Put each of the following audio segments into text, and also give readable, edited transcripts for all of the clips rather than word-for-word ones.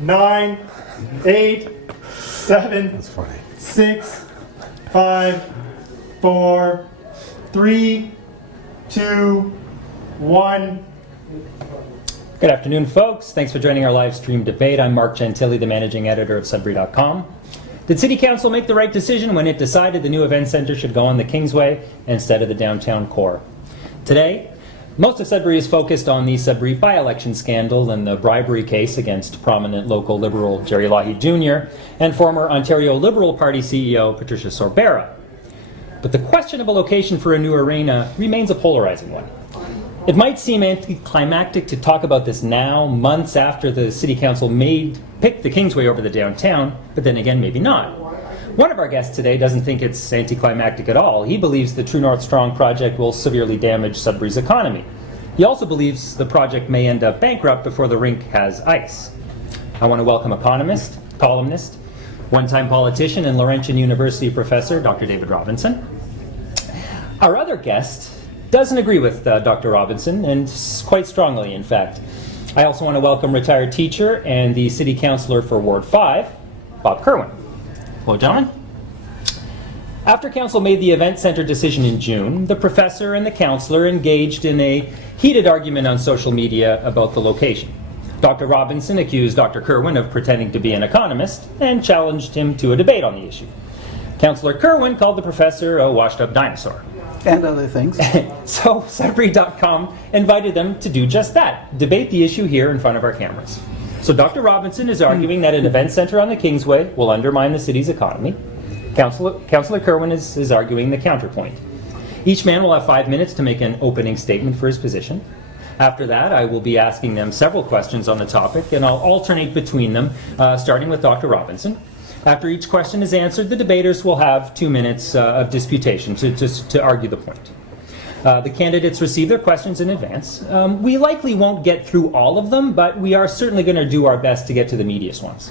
Nine, 8, 7, 6, 5, 4, 3, 2, 1. Good afternoon, folks. Thanks for joining our live stream debate. I'm Mark Gentili, the managing editor of Sudbury.com. Did City Council make the right decision when it decided the new event center should go on the Kingsway instead of the downtown core? Today, most of Sudbury is focused on the Sudbury by-election scandal and the bribery case against prominent local Liberal Jerry Lougheed Jr. and former Ontario Liberal Party CEO Patricia Sorbera. But the question of a location for a new arena remains a polarizing one. It might seem anticlimactic to talk about this now, months after the City Council picked the Kingsway over the downtown, but then again, maybe not. One of our guests today doesn't think it's anticlimactic at all. He believes the True North Strong project will severely damage Sudbury's economy. He also believes the project may end up bankrupt before the rink has ice. I want to welcome economist, columnist, one-time politician and Laurentian University professor, Dr. David Robinson. Our other guest doesn't agree with Dr. Robinson, and quite strongly, in fact. I also want to welcome retired teacher and the City Councillor for Ward 5, Bob Kirwan. Hello, gentlemen. After Council made the event centre decision in June, the professor and the councillor engaged in a heated argument on social media about the location. Dr. Robinson accused Dr. Kirwan of pretending to be an economist and challenged him to a debate on the issue. Councillor Kirwan called the professor a washed-up dinosaur. And other things. So Sudbury.com invited them to do just that, debate the issue here in front of our cameras. So Dr. Robinson is arguing that an event centre on the Kingsway will undermine the city's economy. Councillor Kirwan is arguing the counterpoint. Each man will have 5 minutes to make an opening statement for his position. After that, I will be asking them several questions on the topic, and I'll alternate between them, starting with Dr. Robinson. After each question is answered, the debaters will have 2 minutes of disputation to argue the point. The candidates receive their questions in advance. We likely won't get through all of them, but we are certainly going to do our best to get to the meatiest ones.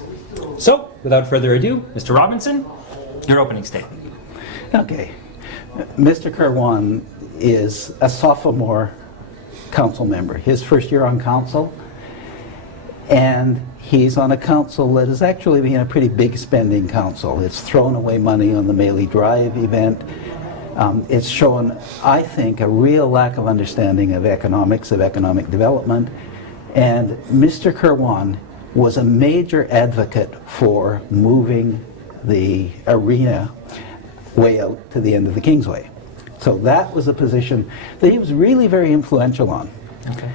So, without further ado, Mr. Robinson, your opening statement. Okay. Mr. Kirwan is a sophomore council member, his first year on council, and he's on a council that has actually been a pretty big spending council. It's thrown away money on the Maley Drive event. It's shown, I think, a real lack of understanding of economics, of economic development. And Mr. Kirwan was a major advocate for moving the arena way out to the end of the Kingsway. So that was a position that he was really very influential on. Okay.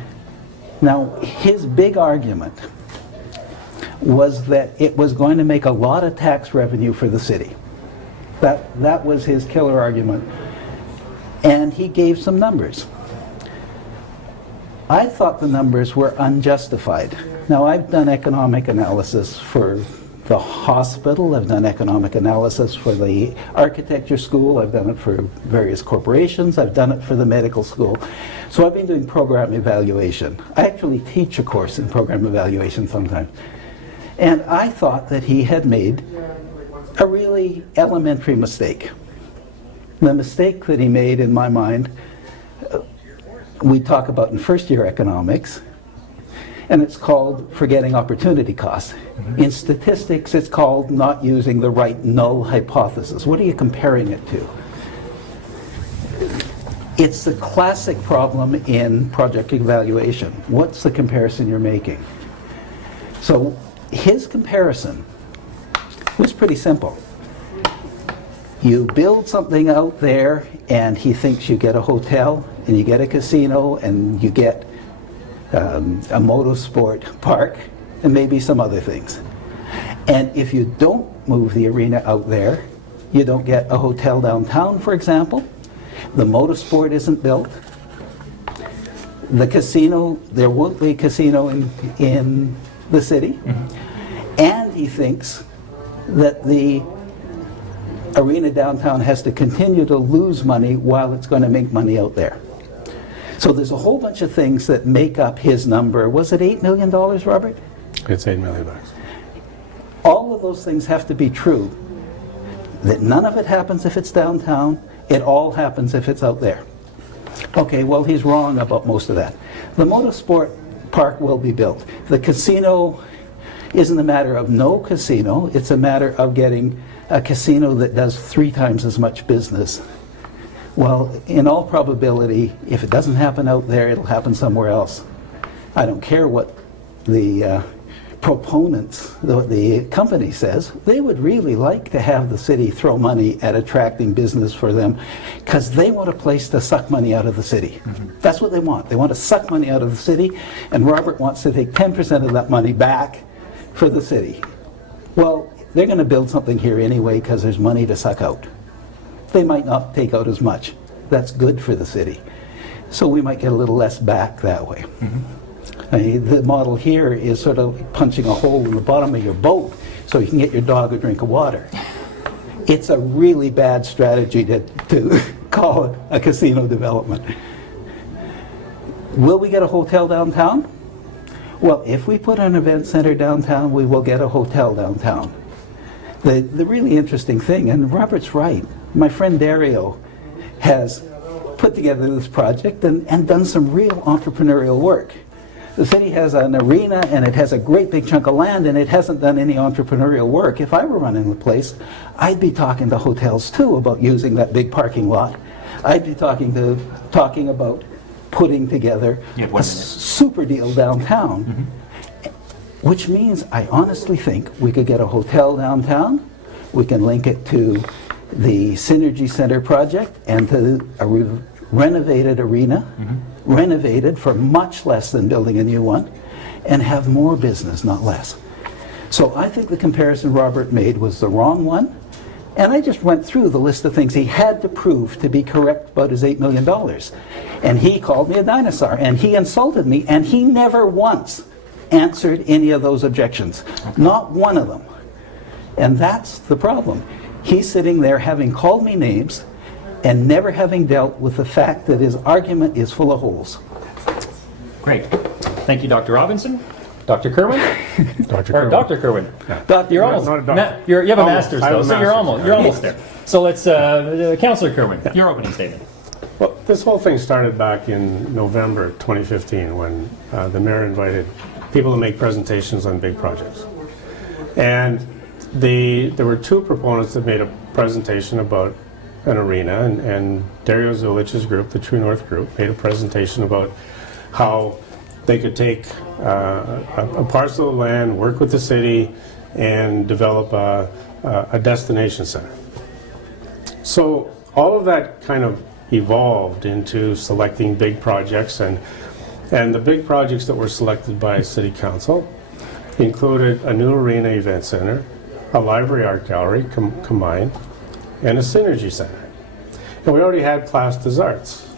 Now, his big argument was that it was going to make a lot of tax revenue for the city. That was his killer argument. And he gave some numbers. I thought the numbers were unjustified. Now, I've done economic analysis for the hospital, I've done economic analysis for the architecture school, I've done it for various corporations, I've done it for the medical school. So I've been doing program evaluation. I actually teach a course in program evaluation sometimes. And I thought that he had made a really elementary mistake. The mistake that he made, in my mind, we talk about in first year economics, and it's called forgetting opportunity cost. In statistics, it's called not using the right null hypothesis. What are you comparing it to? It's the classic problem in project evaluation. What's the comparison you're making? So his comparison was pretty simple. You build something out there, and he thinks you get a hotel, and you get a casino, and you get a motorsport park, and maybe some other things. And if you don't move the arena out there, you don't get a hotel downtown, for example. The motorsport isn't built. The casino, there won't be a casino in the city. And he thinks that the arena downtown has to continue to lose money while it's going to make money out there. So there's a whole bunch of things that make up his number. Was it $8 million, Robert? It's $8 million. All of those things have to be true. That none of it happens if it's downtown. It all happens if it's out there. Okay, well, he's wrong about most of that. The motorsport park will be built. The casino isn't a matter of no casino. It's a matter of getting a casino that does 3 times as much business. Well, in all probability, if it doesn't happen out there, it'll happen somewhere else. I don't care what the proponents, the company says. They would really like to have the city throw money at attracting business for them because they want a place to suck money out of the city. That's what they want. They want to suck money out of the city, and Robert wants to take 10% of that money back for the city. Well, they're going to build something here anyway because there's money to suck out. They might not take out as much. That's good for the city. So we might get a little less back that way. I mean, the model here is sort of punching a hole in the bottom of your boat so you can get your dog a drink of water. It's a really bad strategy to call it a casino development. Will we get a hotel downtown? Well, if we put an event center downtown, we will get a hotel downtown. The really interesting thing, and Robert's right, my friend Dario has put together this project and done some real entrepreneurial work. The city has an arena and it has a great big chunk of land and it hasn't done any entrepreneurial work. If I were running the place, I'd be talking to hotels too about using that big parking lot. I'd be talking about putting together a super deal downtown, which means I honestly think we could get a hotel downtown, we can link it to the Synergy Center project and to a renovated arena, renovated for much less than building a new one, and have more business, not less. So I think the comparison Robert made was the wrong one, and I just went through the list of things he had to prove to be correct about his $8 million. And he called me a dinosaur, and he insulted me, and he never once answered any of those objections. Not one of them. And that's the problem. He's sitting there having called me names and never having dealt with the fact that his argument is full of holes. Great. Thank you, Dr. Robinson. Dr. Kirwan? Dr. Or Kirwan. Dr. Kirwan. Dr. You're Kirwan. almost, Not a doctor. you have a Almost. master's I have though, a so you're master's, almost there. So let's, Councillor Kirwan, your opening statement. Well, this whole thing started back in November 2015 when the mayor invited people to make presentations on big projects. And there were 2 proponents that made a presentation about an arena, and Dario Zulich's group, the True North group, made a presentation about how they could take a parcel of land, work with the city, and develop a destination center. So all of that kind of evolved into selecting big projects, and the big projects that were selected by City Council included a new arena event center, a library art gallery combined, and a Synergy Center. And we already had Place des Arts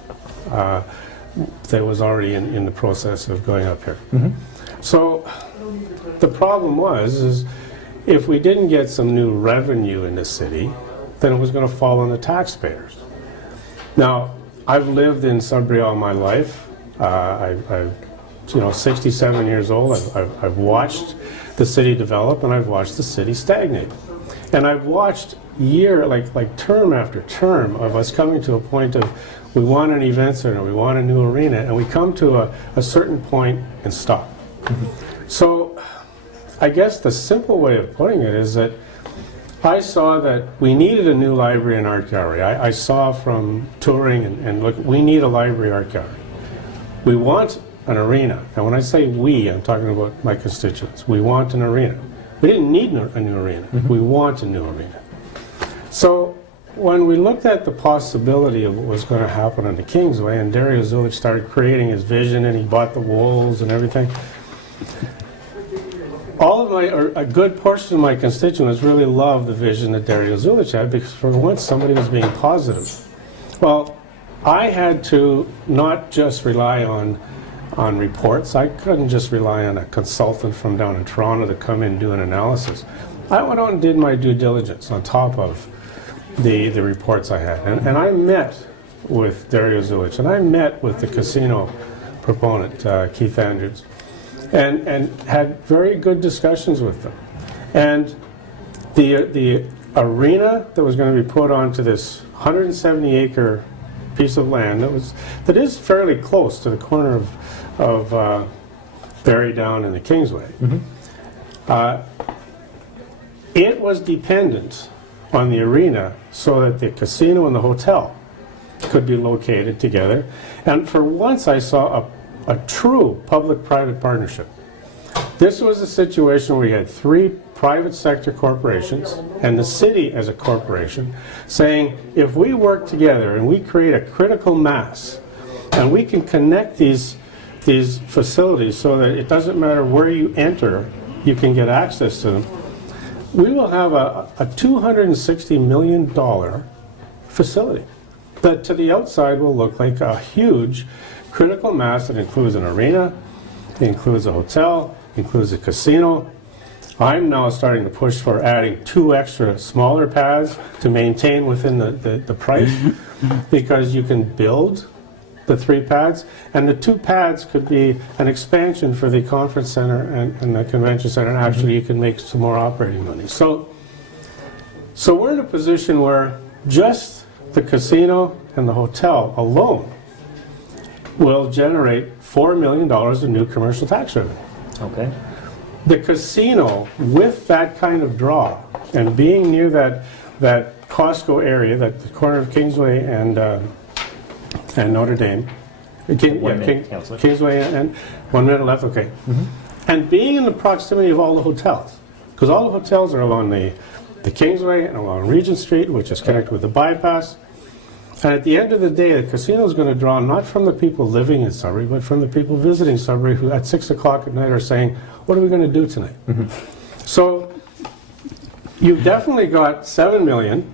that was already in the process of going up here. So the problem is if we didn't get some new revenue in the city, then it was going to fall on the taxpayers. Now, I've lived in Sudbury all my life. I'm 67 years old. I've watched the city develop, and I've watched the city stagnate. And I've watched like term after term of us coming to a point of we want an event center, we want a new arena, and we come to a certain point and stop. So I guess the simple way of putting it is that I saw that we needed a new library and art gallery. I saw from touring and look, we need a library art gallery. We want an arena. And when I say we, I'm talking about my constituents. We want an arena. We didn't need a new arena. We want a new arena. So when we looked at the possibility of what was going to happen on the Kingsway, and Dario Zulich started creating his vision, and he bought the walls and everything, a good portion of my constituents really loved the vision that Dario Zulich had, because for once somebody was being positive. Well, I had to not just rely on reports. I couldn't just rely on a consultant from down in Toronto to come in and do an analysis. I went out and did my due diligence on top of the reports I had. And I met with Dario Zulich, and I met with the casino proponent, Keith Andrews, and had very good discussions with them. And the arena that was going to be put onto this 170-acre piece of land that is fairly close to the corner of Barrie Down and the Kingsway. It was dependent on the arena so that the casino and the hotel could be located together. And for once I saw a true public-private partnership. This was a situation where you had 3 private sector corporations and the city as a corporation saying, if we work together and we create a critical mass and we can connect these facilities so that it doesn't matter where you enter, you can get access to them, we will have a $260 million facility that to the outside will look like a huge critical mass that includes an arena, includes a hotel, includes a casino. I'm now starting to push for adding 2 extra smaller pads to maintain within the price, because you can build the 3 pads, and the 2 pads could be an expansion for the conference center and the convention center, and actually you can make some more operating money. So we're in a position where just the casino and the hotel alone will generate $4 million of new commercial tax revenue. Okay. The casino, with that kind of draw, and being near that Costco area, that the corner of Kingsway and Notre Dame, Kingsway and 1 minute left, okay. And being in the proximity of all the hotels, because all the hotels are along the Kingsway and along Regent Street, which is connected with the bypass. And at the end of the day, the casino is going to draw not from the people living in Sudbury, but from the people visiting Sudbury who at 6 o'clock at night are saying, what are we going to do tonight? So you've definitely got 7 million.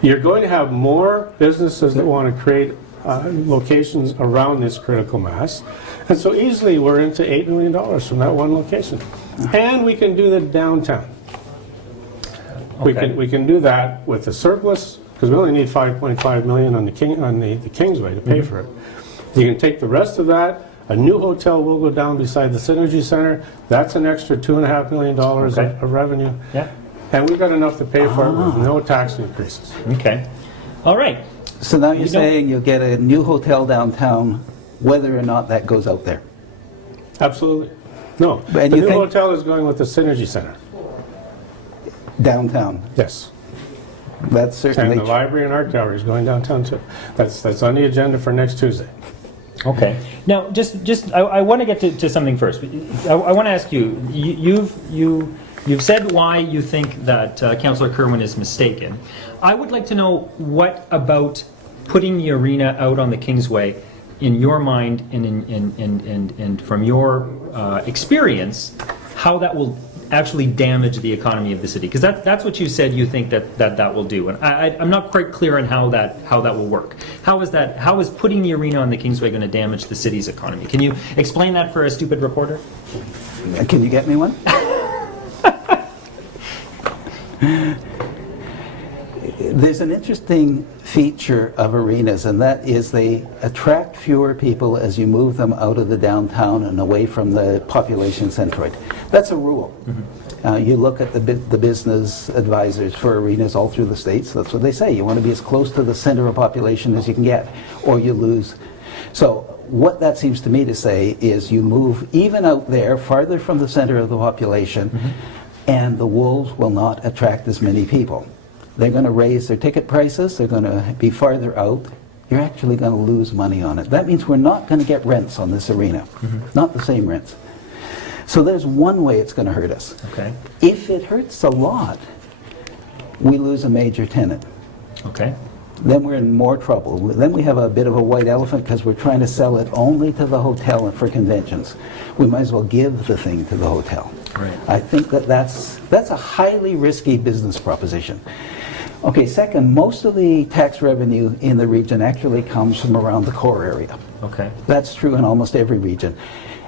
You're going to have more businesses that want to create locations around this critical mass. And so easily we're into $8 million from that one location. And we can do the downtown. Okay. We can do that with the surplus, because we only need 5.5 million on the Kingsway to pay for it. You can take the rest of that. A new hotel will go down beside the Synergy Center. That's an extra $2.5 million of revenue. Yeah. And we've got enough to pay for it with no tax increases. Okay. All right. So now you're saying you'll get a new hotel downtown, whether or not that goes out there? Absolutely. No. The new hotel is going with the Synergy Center. Downtown? Yes. That's certainly And the library and art gallery is going downtown too. That's on the agenda for next Tuesday. Okay. Now, I want to get to something first. I want to ask you. You've said why you think that Councillor Kirwan is mistaken. I would like to know what about putting the arena out on the Kingsway, in your mind and from your experience, how that will actually damage the economy of the city, because that's what you said you think that will do, and I'm not quite clear on how that will work. How is putting the arena on the Kingsway going to damage the city's economy? Can you explain that for a stupid reporter? Can you get me one? There's an interesting feature of arenas, and that is they attract fewer people as you move them out of the downtown and away from the population centroid. That's a rule. You look at the business advisors for arenas all through the states, that's what they say. You want to be as close to the center of population as you can get, or you lose. So what that seems to me to say is you move even out there, farther from the center of the population, and the Wolves will not attract as many people. They're going to raise their ticket prices, they're going to be farther out. You're actually going to lose money on it. That means we're not going to get rents on this arena, not the same rents. So there's one way it's going to hurt us. Okay. If it hurts a lot, we lose a major tenant. Okay. Then we're in more trouble. Then we have a bit of a white elephant because we're trying to sell it only to the hotel and for conventions. We might as well give the thing to the hotel. Right. I think that's a highly risky business proposition. Okay, second, most of the tax revenue in the region actually comes from around the core area. Okay. That's true in almost every region.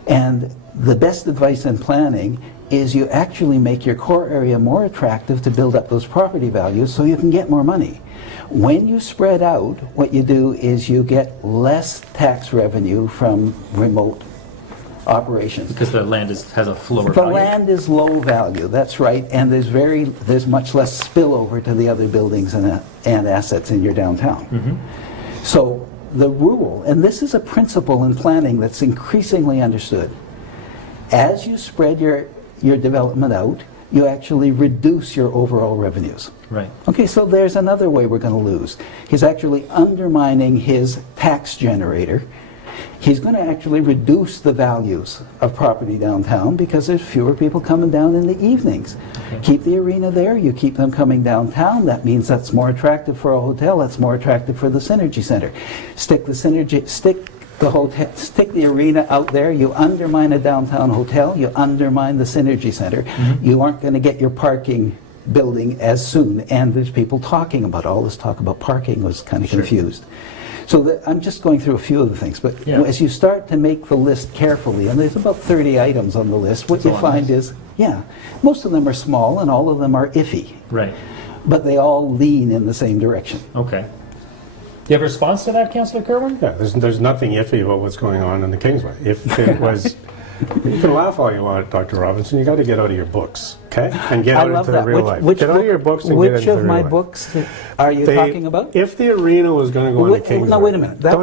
And the best advice in planning is you actually make your core area more attractive to build up those property values so you can get more money. When you spread out, what you do is you get less tax revenue from remote operations. Because the land has a lower The value? land is low value, that's right, and there's much less spillover to the other buildings and assets in your downtown. So the rule, and this is a principle in planning that's increasingly understood, as you spread your development out, you actually reduce your overall revenues. Right. Okay, so there's another way we're going to lose. He's actually undermining his tax generator. He's going to actually reduce the values of property downtown because there's fewer people coming down in the evenings. Okay. Keep the arena there, you keep them coming downtown, that means that's more attractive for a hotel, that's more attractive for the Synergy Center. Stick the arena out there, you undermine a downtown hotel, you undermine the Synergy Center. You aren't going to get your parking building as soon, and there's people talking about all this talk about parking was kind of confused. So I'm just going through a few of the things, but as you start to make the list carefully, and there's about 30 items on the list, what you find is, most of them are small and all of them are iffy. Right. But they all lean in the same direction. Okay. Do you have a response to that, Councillor Kirwan? Yeah, there's nothing iffy about what's going on in the Kingsway. If it was, you can laugh all you want, Dr. Robinson. You got to get out of your books, okay, and get out into the real life. Get out of your books and get into the real life. Which of my books are you talking about? If the arena was going to go on the Kingsway, no, wait a minute. That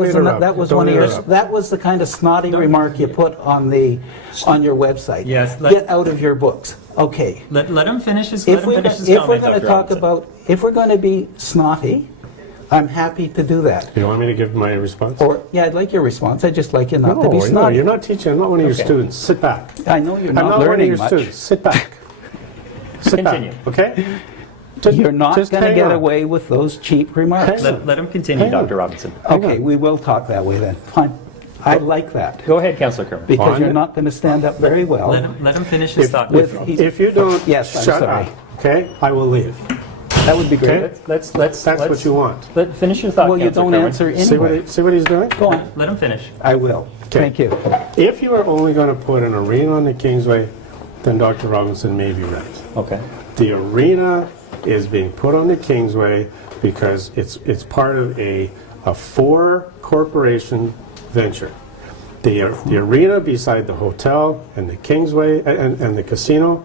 was one of your. That was the kind of snotty remark you put on your website. Yes. Get out of your books. Okay. Let him finish his If comment, we're going to Dr. talk Robinson. about, if we're going to be snotty, I'm happy to do that. You want me to give my response? Or I'd like your response. I'd just like you not to be No, snotty. you're not teaching. I'm not one of your students. Sit back. I know you're I'm not not one of learning your much. students. Sit back. Sit Continue. back. Okay. You're not just going to hang get on. away with those cheap remarks. Hang on. Let him continue, Hang on. Dr. Robinson. Okay, we will talk that way then. Fine. I like that. Go ahead, Councillor Kirwan. Because On you're it. not going to stand up very well. Let him finish his thought. If you don't Yes, I'm shut sorry. up, okay, I will leave. That would be great. Okay. Let's That's what you want. finish your thought, Well, you Councillor don't Kirwan. answer See anyway. what he's doing? Go on. Let him finish. I will. Thank you. If you are only going to put an arena on the Kingsway, then Dr. Robinson may be right. Okay. The arena is being put on the Kingsway because it's part of a 4-corporation venture. The arena beside the hotel and the Kingsway and the casino,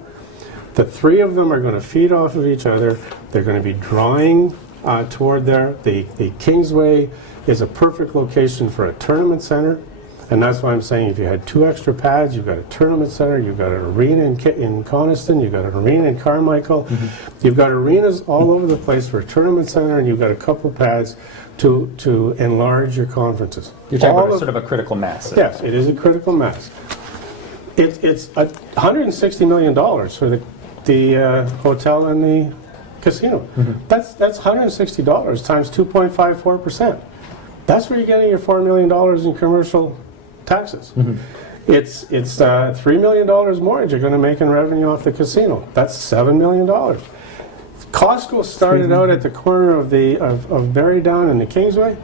the 3 of them are going to feed off of each other. They're going to be drawing toward there. The Kingsway is a perfect location for a tournament center, and that's why I'm saying if you had 2 extra pads, you've got a tournament center, you've got an arena in Coniston, you've got an arena in Carmichael, you've got arenas all over the place for a tournament center, and you've got a couple pads to enlarge your conferences. You're talking about sort of a critical mass. Yes, it is a critical mass. It's $160 million for the hotel and the casino. That's $160 times 2.54%. That's where you're getting your $4 million in commercial taxes. It's $3 million more that you're going to make in revenue off the casino. That's $7 million. Costco started out at the corner of Barrydown and the Kingsway,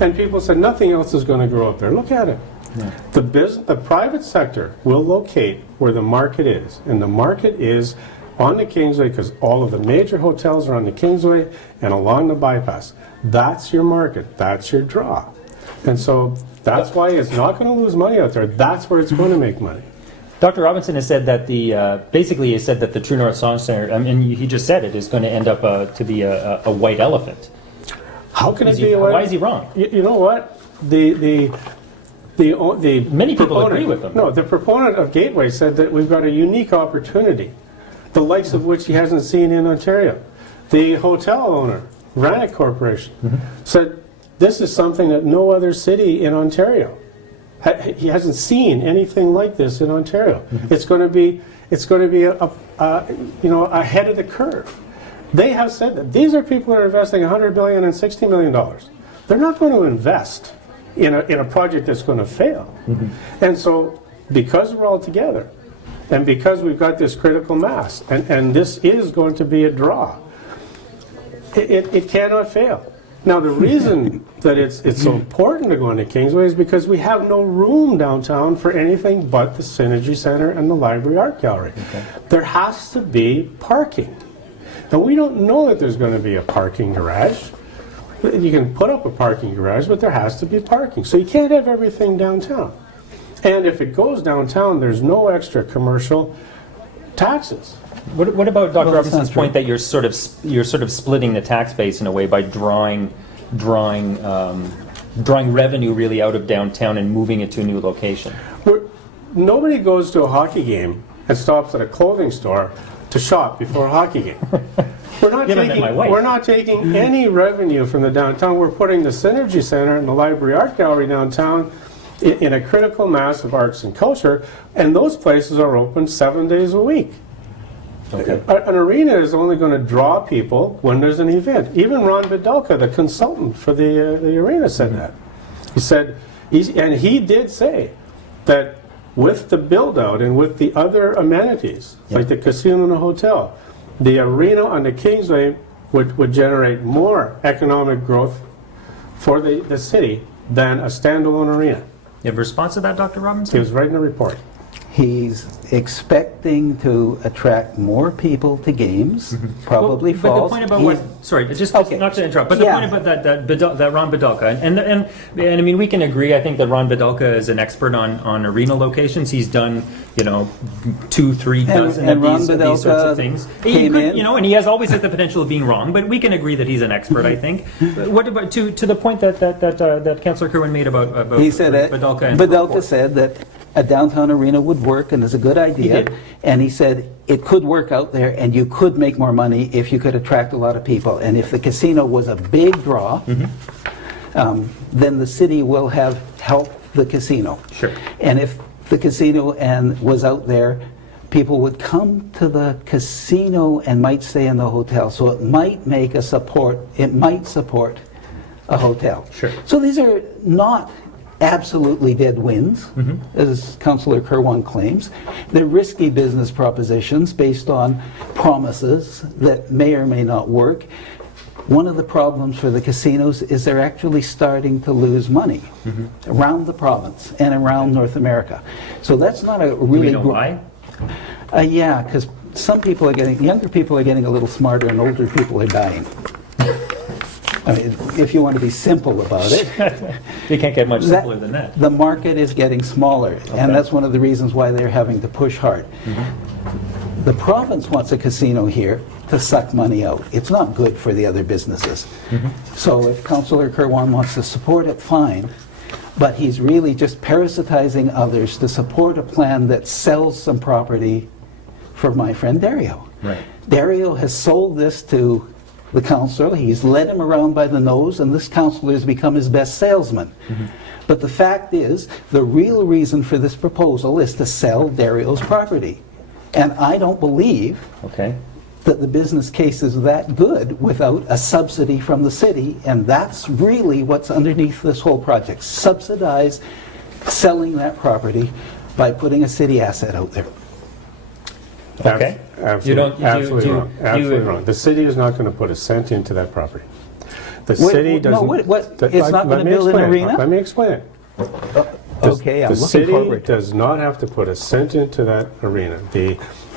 and people said nothing else is going to grow up there. Look at it. Yeah. The private sector will locate where the market is, and the market is on the Kingsway because all of the major hotels are on the Kingsway and along the bypass. That's your market. That's your draw. And so that's why it's not going to lose money out there. That's where it's going to make money. Dr. Robinson has said that basically he said that the True North Science Center, I mean, he just said it, is going to end up to be a white elephant. How can it be a white? Why is he wrong? You know what? The Many people agree with him. No, the proponent of Gateway said that we've got a unique opportunity, the likes of which he hasn't seen in Ontario. The hotel owner, Rannoch Corporation, said this is something that no other city in Ontario. He hasn't seen anything like this in Ontario. It's going to be ahead of the curve. They have said that these are people that are investing $100 billion and $60 million. They're not going to invest in a project that's going to fail. And so, because we're all together, and because we've got this critical mass, and this is going to be a draw, It cannot fail. Now, the reason that it's so important to go into Kingsway is because we have no room downtown for anything but the Synergy Center and the Library Art Gallery. Okay. There has to be parking. Now, we don't know that there's going to be a parking garage. You can put up a parking garage, but there has to be parking. So you can't have everything downtown. And if it goes downtown, there's no extra commercial taxes. What about Dr. Well, that's Robinson's not point true. that you're sort of splitting the tax base in a way by drawing revenue really out of downtown and moving it to a new location? Nobody goes to a hockey game and stops at a clothing store to shop before a hockey game. We're not taking any revenue from the downtown. We're putting the Synergy Center and the Library Art Gallery downtown in a critical mass of arts and culture, and those places are open 7 days a week. Okay. An arena is only going to draw people when there's an event. Even Ron Bidelka, the consultant for the arena, said that. He said, and he did say that with the build-out and with the other amenities, like the casino and the hotel, the arena on the Kingsway would generate more economic growth for the city than a standalone arena. You have a response to that, Dr. He Robinson? was writing a report. He's expecting to attract more people to games, probably But false. the point about He's- just Okay. not to interrupt, but the Yeah. point about that Ron Bidelka, and I mean, we can agree, I think that Ron Bidelka is an expert on arena locations. He's done, 2-3 dozen and of Ron these sorts Bidelka of things. came in- And he has always had the potential of being wrong, but we can agree that he's an expert, I think. But what about, to the point that Councillor Kirwan made about He said that Bidelka and Bidelka said that a downtown arena would work and is a good idea. did. And he said it could work out there and you could make more money if you could attract a lot of people. And if the casino was a big draw, then the city will have helped the casino. Sure. And if the casino was out there, people would come to the casino and might stay in the hotel. So it might support a hotel. Sure. So these are not absolutely dead wins, as Councillor Kirwan claims. They're risky business propositions based on promises that may or may not work. One of the problems for the casinos is they're actually starting to lose money around the province and around North America. So that's not a Do really we know why? Yeah, because younger people are getting a little smarter and older people are dying. I mean, if you want to be simple about it. You can't get much simpler than that. The market is getting smaller, and that's one of the reasons why they're having to push hard. The province wants a casino here to suck money out. It's not good for the other businesses. So if Councillor Kirwan wants to support it, fine. But he's really just parasitizing others to support a plan that sells some property for my friend Dario. Right. Dario has sold this to the councillor. He's led him around by the nose, and this councillor has become his best salesman. But the fact is, the real reason for this proposal is to sell Dario's property. And I don't believe Okay. that the business case is that good without a subsidy from the city, and that's really what's underneath this whole project. Subsidize selling that property by putting a city asset out there. Okay. Absolutely wrong. Absolutely wrong. The city is not going to put a cent into that property. The city doesn't. It's not going to build an arena? Let me explain it. Okay, I'm the looking forward city to it. does not have to put a cent into that arena.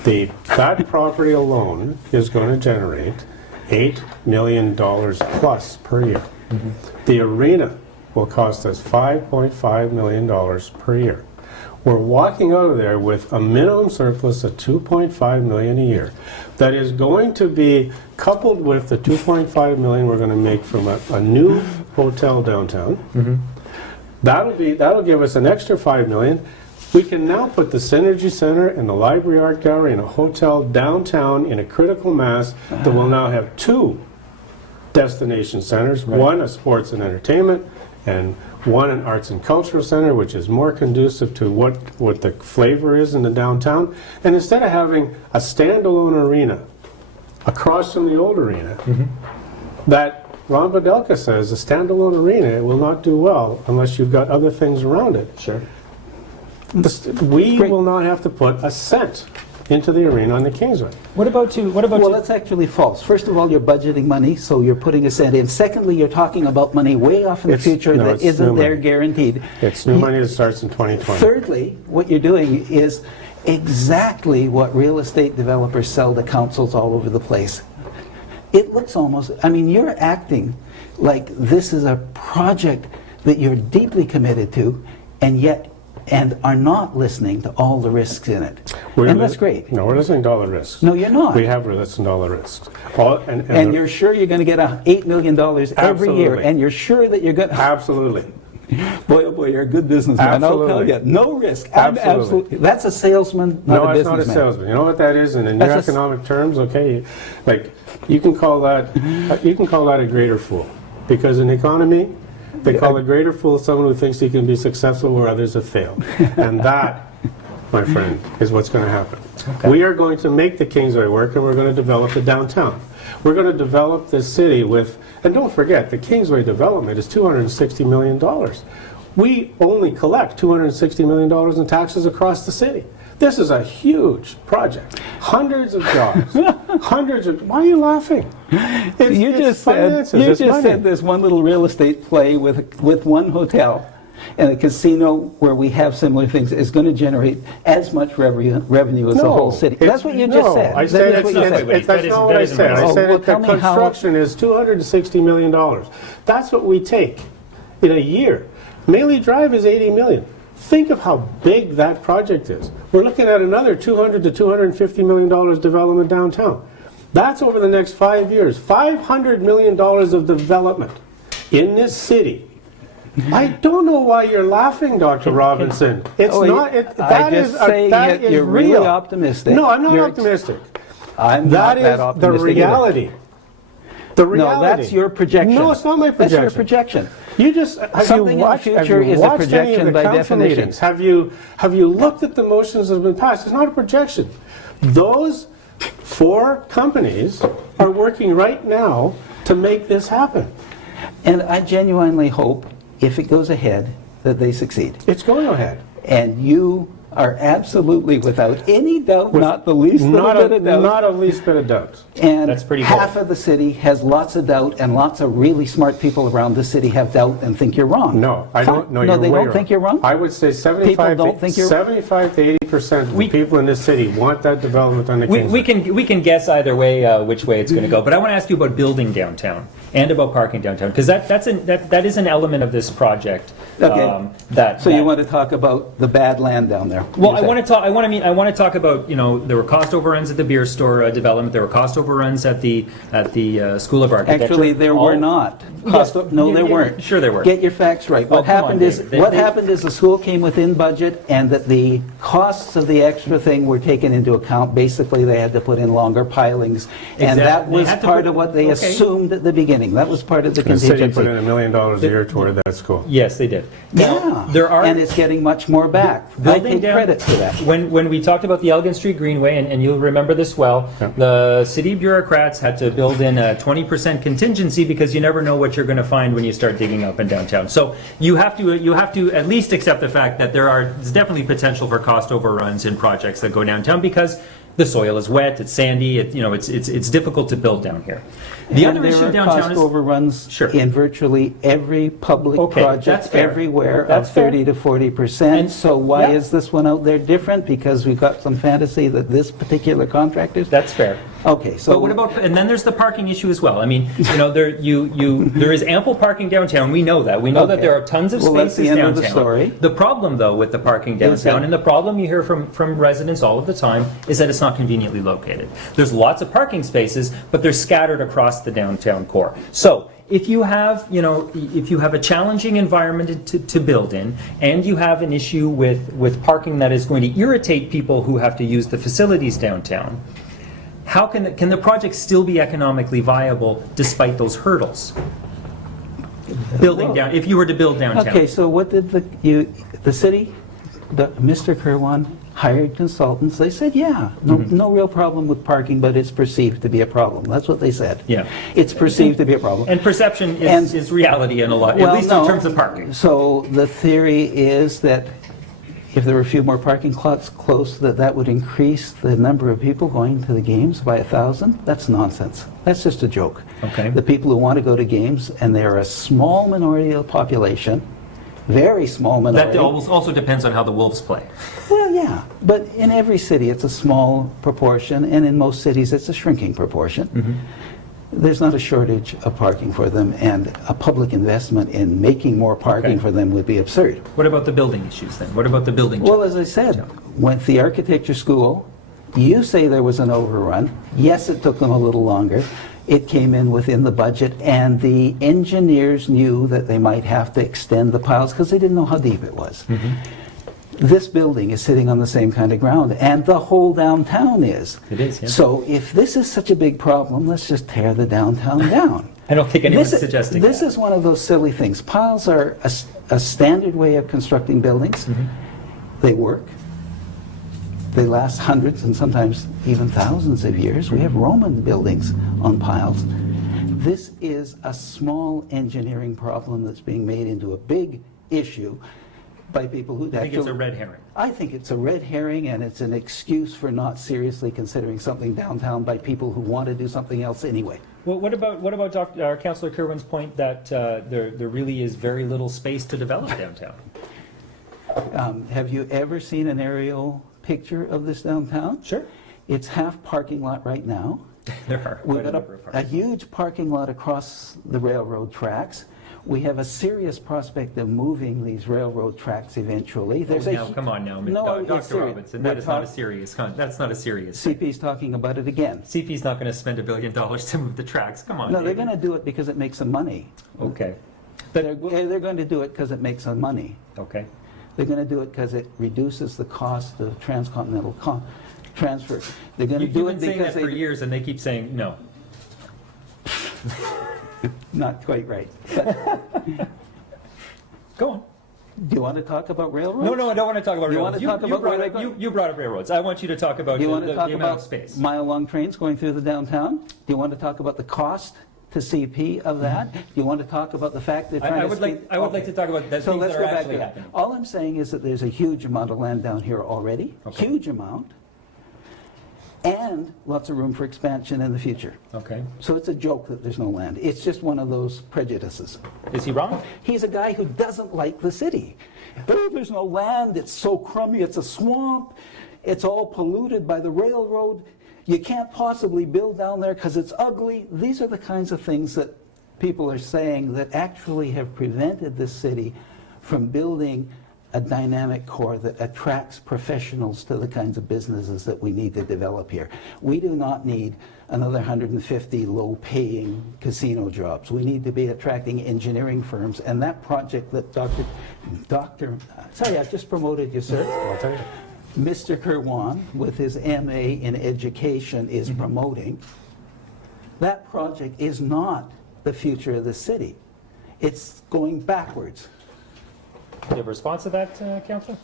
That property alone is going to generate $8 million plus per year. The arena will cost us $5.5 million per year. We're walking out of there with a minimum surplus of $2.5 million a year. That is going to be coupled with the $2.5 million we're going to make from a new hotel downtown. That'll give us an extra $5 million. We can now put the Synergy Center and the Library Art Gallery and a hotel downtown in a critical mass that will now have two destination centers, one a sports and entertainment, and one an arts and cultural center, which is more conducive to what the flavor is in the downtown. And instead of having a standalone arena across from the old arena, that Ron Bidelka says a standalone arena will not do well unless you've got other things around it. Sure. We Great. will not have to put a cent into the arena on the Kingsway. What about Well, that's actually false. First of all, you're budgeting money, so you're putting a cent in. Secondly, you're talking about money way off in the future that it's new isn't there money. guaranteed. It's new money that starts in 2020. Thirdly, what you're doing is exactly what real estate developers sell to councils all over the place. It looks almost, I mean, you're acting like this is a project that you're deeply committed to, and are not listening to all the risks in it. And that's great. No, we're listening to all the risks. No, you're not. We have listened to all the risks. And you're sure you're going to get $8 million every year, Absolutely. and you're sure that you're going to... Absolutely. Boy, oh boy, you're a good businessman. I'll tell Absolutely. you. No risk. Absolutely. That's a salesman, No, not a it's not a businessman. salesman. You know what that is? And in your That's a s- economic terms, okay, like you can call that a greater fool, because in economy, they call a greater fool someone who thinks he can be successful where others have failed, and that, my friend, is what's going to happen. Okay. We are going to make the Kingsway work, and we're going to develop the downtown. We're going to develop this city with, and don't forget, the Kingsway development is $260 million. We only collect $260 million in taxes across the city. This is a huge project. Hundreds of jobs. Why are you laughing? You just said there's one little real estate play with one hotel and a casino where we have similar things is going to generate as much revenue as the whole city. That's what you just said. I said That's what you said. that's not what I said. I said well, the tell me how- construction is $260 million. That's what we take in a year. Maley Drive is $80 million. Think of how big that project is. We're looking at another $200 to $250 million development downtown. That's over the next 5 years. $500 million of development in this city. I don't know why you're laughing, Dr. Robinson. It's not. That is you're real. really optimistic. No, I'm not optimistic. I'm That not is that the optimistic either. reality. The reality. No, that's your projection. No, it's not my projection. That's your projection. You just Something in the future is a projection by definition. Meetings? Have you looked at the motions that have been passed? It's not a projection. Those 4 companies are working right now to make this happen. And I genuinely hope, if it goes ahead, that they succeed. It's going ahead. And you are absolutely, without any doubt, not the least little bit of doubt. Not a least bit of doubt. And That's pretty half cool. of the city has lots of doubt, and lots of really smart people around the city have doubt and think you're wrong. No, I don't. No, No, you're they way don't wrong. think you're wrong? I would say 75 don't think you're- 75 to 80% of the people in this city want that development on the Kingsway. We can guess either way which way it's going to go. But I want to ask you about building downtown and about parking downtown, because that is an element of this project. Okay. So you want to talk about the bad land down there? Well, I want to talk about, there were cost overruns at the beer store development. There were cost overruns at the School of Architecture. Actually, there were not. No, there weren't. Sure, there were. Get your facts right. What come on, happened is David. happened is the school came within budget, and that the costs of the extra thing were taken into account. Basically, they had to put in longer pilings, and Exactly. that They was had to part put- of what they okay. assumed at the beginning. That was part of the The city contingency. put in $1 million a year toward that school. Yes, they did. Now, Yeah, and it's getting much more back. I take down- credit for that. When we talked about the Elgin Street Greenway, and you'll remember this well, the city bureaucrats had to build in a 20% contingency because you never know what you're going to find when you start digging up in downtown. So you have to at least accept the fact that there's definitely potential for cost overruns in projects that go downtown because the soil is wet, it's sandy, it's difficult to build down here. The other issue there are downtown cost is overruns Sure. in virtually every public Okay, that's project fair. everywhere That's of fair. 30 to 40%. And- So why yeah. is this one out there different? Because we've got some fantasy that this particular contractor's... that's fair. Okay, so... But what about, and then there's the parking issue as well. I mean, there is ample parking downtown. We know that. We know that Okay. there are tons of Well, that's spaces the end downtown. of the story. The problem, though, with the parking Is downtown, that- and the problem you hear from residents all of the time, is that it's not conveniently located. There's lots of parking spaces, but they're scattered across the downtown core. So if you have, a challenging environment to build in, and you have an issue with parking that is going to irritate people who have to use the facilities downtown, how can the project still be economically viable despite those hurdles? If you were to build downtown. Okay, so what did the city, Mr. Kirwan, hired consultants? They said, yeah, no real problem with parking, but it's perceived to be a problem. That's what they said. Yeah. It's perceived to be a problem. And perception is reality in a lot, Well, at least no. in terms of parking. So the theory is that if there were a few more parking lots close, that would increase the number of people going to the games by 1,000? That's nonsense. That's just a joke. Okay. The people who want to go to games, and they're a small minority of the population, very small minority. That also depends on how the Wolves play. Well, yeah, but in every city it's a small proportion, and in most cities it's a shrinking proportion. There's not a shortage of parking for them, and a public investment in making more parking for them would be absurd. What about the building issues then? What about the building? Well, as I said, with the architecture school, you say there was an overrun. Yes, it took them a little longer. It came in within the budget, and the engineers knew that they might have to extend the piles because they didn't know how deep it was. This building is sitting on the same kind of ground, and the whole downtown is. It is, yeah. So if this is such a big problem, let's just tear the downtown down. I don't think anyone's suggesting This that. is one of those silly things. Piles are a standard way of constructing buildings. They work. They last hundreds and sometimes even thousands of years. We have Roman buildings on piles. This is a small engineering problem that's being made into a big issue by people who I think it's a red herring. I think it's a red herring, and it's an excuse for not seriously considering something downtown by people who want to do something else anyway. Well, what about Councillor Kirwan's point that there really is very little space to develop downtown? Have you ever seen an aerial picture of this downtown? Sure. It's half parking lot right now. There are We've quite a got number of a parks. huge parking lot across the railroad tracks. We have a serious prospect of moving these railroad tracks eventually. Now, come on now, No, it's Dr. serious. Robinson, We're that's not a serious that's not a serious thing. CP's talking about it again. CP's not going to spend $1 billion to move the tracks. Come on. No, they're David. going to do it because it makes them money. Okay. They're going to do it because it makes them money. Okay. They're going to do it because it reduces the cost of transcontinental transfer. They're going to You've do been it saying because that for years, and they keep saying no. Not quite right. But Go on. do you want to talk about railroads? No, I don't want to talk about You want railroads. to talk about railroads? You brought up railroads. I want you to talk about Do you the want to talk amount of about space. mile-long trains going through the downtown? Do you want to talk about the cost to CP of that? Do you want to talk about the fact they're trying I to... would like to talk about the So things let's that are go back actually to it. happening. All I'm saying is that there's a huge amount of land down here already, Okay. huge amount, and lots of room for expansion in the future. Okay. So it's a joke that there's no land. It's just one of those prejudices. Is he wrong? He's a guy who doesn't like the city. Oh, there's no land, it's so crummy, it's a swamp, it's all polluted by the railroad, you can't possibly build down there because it's ugly. These are the kinds of things that people are saying that actually have prevented this city from building a dynamic core that attracts professionals to the kinds of businesses that we need to develop here. We do not need another 150 low-paying casino jobs. We need to be attracting engineering firms, and that project that sorry, I've just promoted you, sir. I'll tell you. Mr. Kirwan, with his MA in education, is promoting, that project is not the future of the city. It's going backwards. Do you have a response to that, Councillor?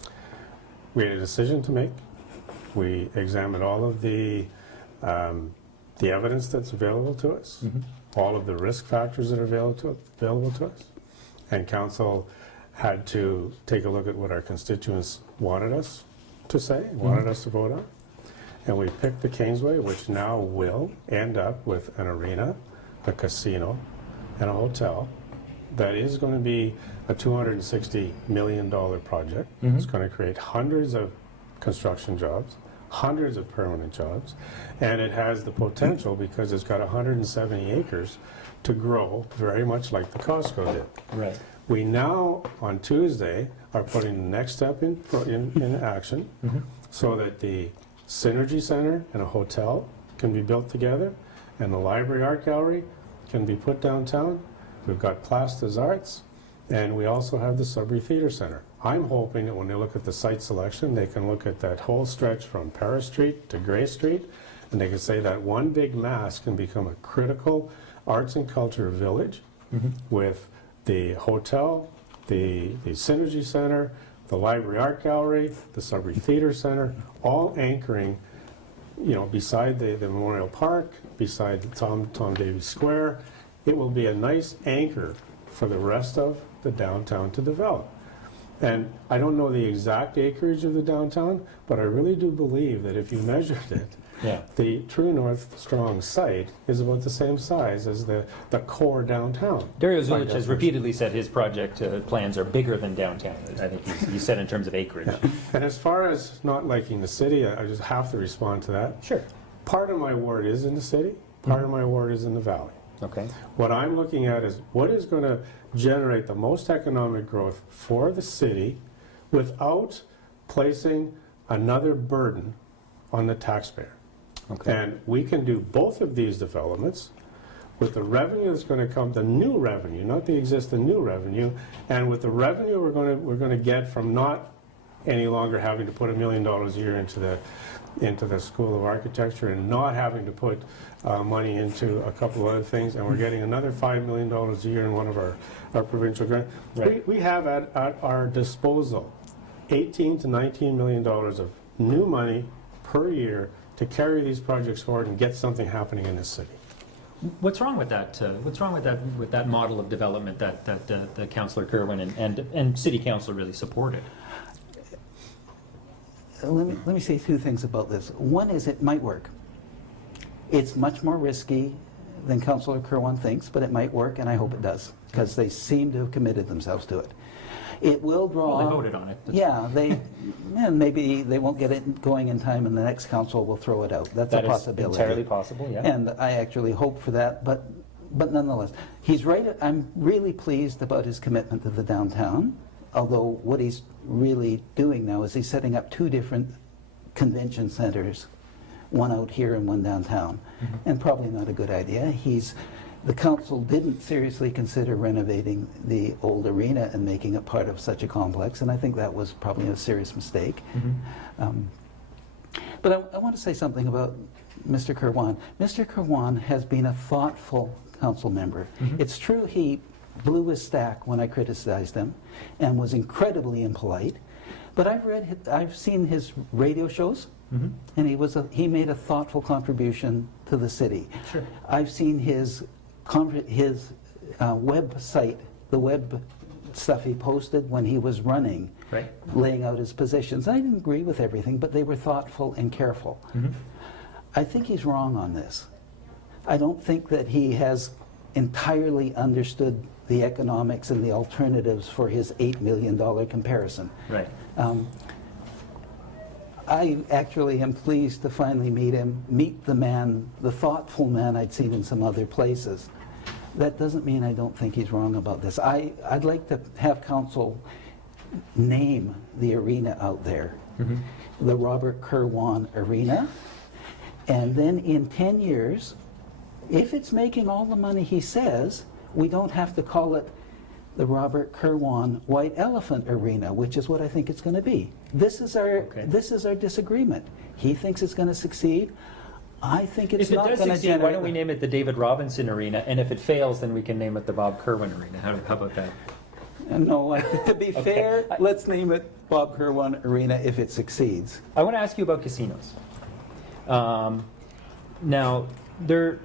We had a decision to make. We examined all of the evidence that's available to us, all of the risk factors that are available to us, and council had to take a look at what our constituents wanted us to say, wanted us to vote on. And we picked the Kingsway, which now will end up with an arena, a casino, and a hotel. That is going to be a $260 million project. It's going to create hundreds of construction jobs, hundreds of permanent jobs, and it has the potential, because it's got 170 acres, to grow very much like the Costco did. Right. We now, on Tuesday, are putting the next step in action so that the Synergy Center and a hotel can be built together, and the Library Art Gallery can be put downtown. We've got Plasta's Arts, and we also have the Sudbury Theatre Center. I'm hoping that when they look at the site selection, they can look at that whole stretch from Paris Street to Gray Street, and they can say that one big mass can become a critical arts and culture village with the hotel, the Synergy Center, the Library Art Gallery, the Sudbury Theatre Center, all anchoring, beside the Memorial Park, beside the Tom Davies Square. It will be a nice anchor for the rest of the downtown to develop. And I don't know the exact acreage of the downtown, but I really do believe that if you measured it, Yeah. the True North Strong site is about the same size as the core downtown. Dario Zulich has repeatedly said his project plans are bigger than downtown. I think he said in terms of acreage. And as far as not liking the city, I just have to respond to that. Sure. Part of my ward is in the city, part of my ward is in the valley. Okay. What I'm looking at is what is going to generate the most economic growth for the city without placing another burden on the taxpayer. Okay. And we can do both of these developments with the revenue that's going to come, the new revenue, not the existing new revenue, and with the revenue we're going to get from not any longer having to put $1 million a year into the School of Architecture and not having to put money into a couple of other things, and we're getting another $5 million a year in one of our provincial grants. Right. We have at our disposal $18 to $19 million of new money per year to carry these projects forward and get something happening in this city. What's wrong with that? What's wrong with that model of development that the Councillor Kirwan and City Council really supported? Let me say two things about this. One is it might work. It's much more risky than Councillor Kirwan thinks, but it might work, and I hope it does, because they seem to have committed themselves to it. It will draw... Well, they voted on it. Yeah, and maybe they won't get it going in time, and the next council will throw it out. That's a possibility. That is entirely possible, yeah. And I actually hope for that, but nonetheless, he's right. I'm really pleased about his commitment to the downtown, although what he's really doing now is he's setting up two different convention centers, one out here and one downtown, and probably not a good idea. The council didn't seriously consider renovating the old arena and making it part of such a complex, and I think that was probably a serious mistake. But I want to say something about Mr. Kirwan. Mr. Kirwan has been a thoughtful council member. It's true he blew his stack when I criticized him and was incredibly impolite, but I've seen his radio shows, and he made a thoughtful contribution to the city. Sure. I've seen his website, the web stuff he posted when he was running, Right. laying out his positions. I didn't agree with everything, but they were thoughtful and careful. I think he's wrong on this. I don't think that he has entirely understood the economics and the alternatives for his $8 million comparison. Right. I actually am pleased to finally meet the man, the thoughtful man I'd seen in some other places. That doesn't mean I don't think he's wrong about this. I'd like to have council name the arena out there, the Robert Kirwan Arena, and then in 10 years, if it's making all the money he says, we don't have to call it the Robert Kirwan White Elephant Arena, which is what I think it's going to be. This is our disagreement. He thinks it's going to succeed. I think it's not going to succeed, generate... why don't we name it the David Robinson Arena, and if it fails, then we can name it the Bob Kirwan Arena. How about that? No, to be fair, let's name it Bob Kirwan Arena if it succeeds. I want to ask you about casinos. Now, they're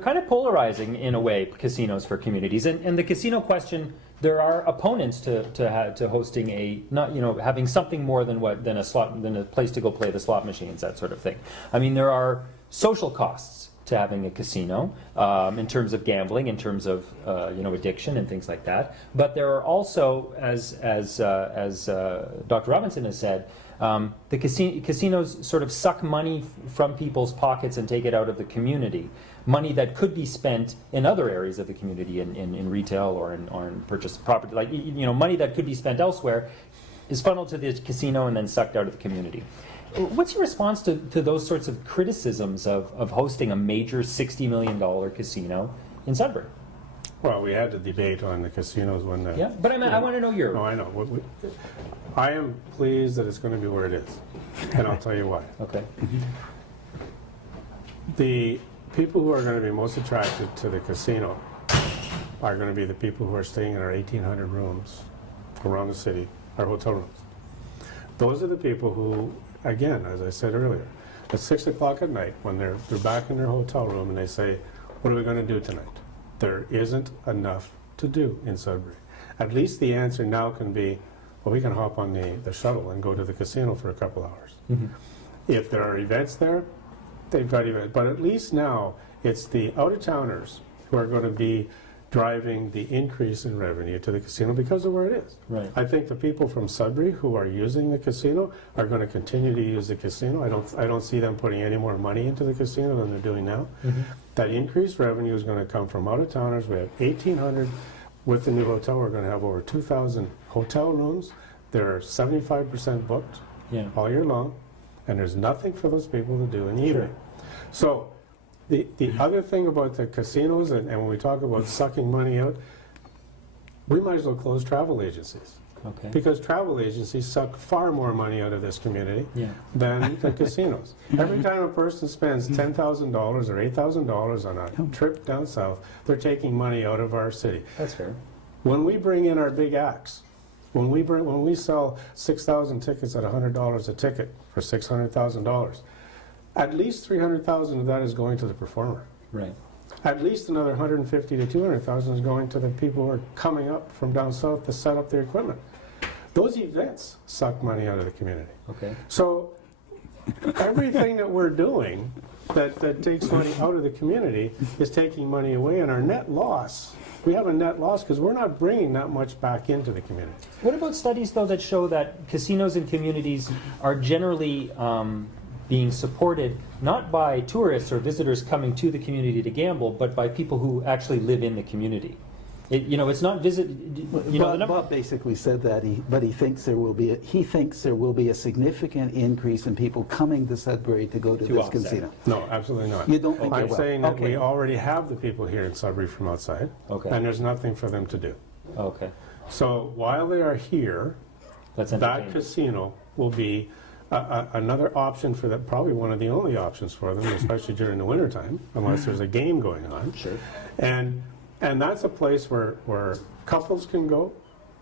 kind of polarizing in a way, casinos for communities, and the casino question. There are opponents to hosting having something more than a place to go play the slot machines, that sort of thing. I mean, there are social costs to having a casino in terms of gambling, in terms of addiction and things like that. But there are also, as Dr. Robinson has said, the casinos sort of suck money from people's pockets and take it out of the community. Money that could be spent in other areas of the community, in retail or in purchase of property, money that could be spent elsewhere is funneled to the casino and then sucked out of the community. What's your response to those sorts of criticisms of hosting a major $60 million casino in Sudbury? Well, we had the debate on the casinos when... Yeah, but I want to know your... No, I know. I am pleased that it's going to be where it is, and I'll tell you why. Okay. The people who are going to be most attracted to the casino are going to be the people who are staying in our 1,800 rooms around the city, our hotel rooms. Those are the people who, again, as I said earlier, at 6 o'clock at night, when they're back in their hotel room and they say, what are we going to do tonight? There isn't enough to do in Sudbury. At least the answer now can be, well, we can hop on the shuttle and go to the casino for a couple hours. If there are events there, they've got events. But at least now, it's the out-of-towners who are going to be driving the increase in revenue to the casino because of where it is. Right. I think the people from Sudbury who are using the casino are going to continue to use the casino. I don't see them putting any more money into the casino than they're doing now. That increased revenue is going to come from out-of-towners. We have 1,800. With the new hotel, we're going to have over 2,000 hotel rooms. They're 75% booked all year long, and there's nothing for those people to do in the evening. So the other thing about the casinos, and when we talk about sucking money out, we might as well close travel agencies. Okay. Because travel agencies suck far more money out of this community than the casinos. Every time a person spends $10,000 or $8,000 on a trip down south, they're taking money out of our city. That's fair. When we bring in our big acts, when we sell 6,000 tickets at $100 a ticket for $600,000, at least $300,000 of that is going to the performer. Right. At least another $150,000 to $200,000 is going to the people who are coming up from down south to set up their equipment. Those events suck money out of the community. Okay. So everything that we're doing that takes money out of the community is taking money away, and our net loss, we have a net loss because we're not bringing that much back into the community. What about studies, though, that show that casinos and communities are generally being supported not by tourists or visitors coming to the community to gamble, but by people who actually live in the community? It's not Bob basically said that, but he thinks there will be a significant increase in people coming to Sudbury to go to this casino. No, absolutely not. You don't think I'm they will? saying that we already have the people here in Sudbury from outside, and there's nothing for them to do. Okay. So while they are here, that casino will be another option for them, probably one of the only options for them, especially during the wintertime, unless there's a game going on. Sure. And that's a place where couples can go,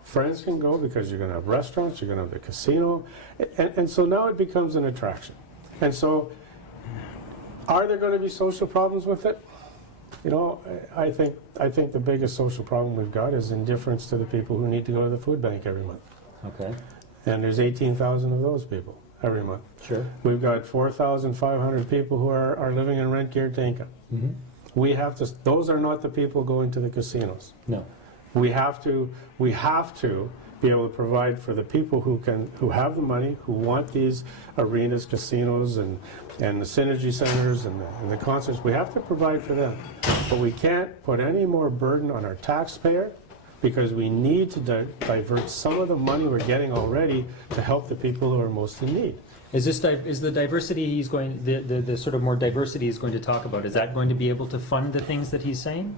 friends can go, because you're going to have restaurants, you're going to have the casino, and so now it becomes an attraction. And so, are there going to be social problems with it? I think the biggest social problem we've got is indifference to the people who need to go to the food bank every month. Okay. And there's 18,000 of those people every month. Sure. We've got 4,500 people who are living in rent-geared income. We have to. Those are not the people going to the casinos. No. We have to be able to provide for the people who have the money, who want these arenas, casinos, and the synergy centers and the concerts. We have to provide for them, but we can't put any more burden on our taxpayer, because we need to divert some of the money we're getting already to help the people who are most in need. Is the diversity he's going, the sort of more diversity he's going to talk about, is that going to be able to fund the things that he's saying?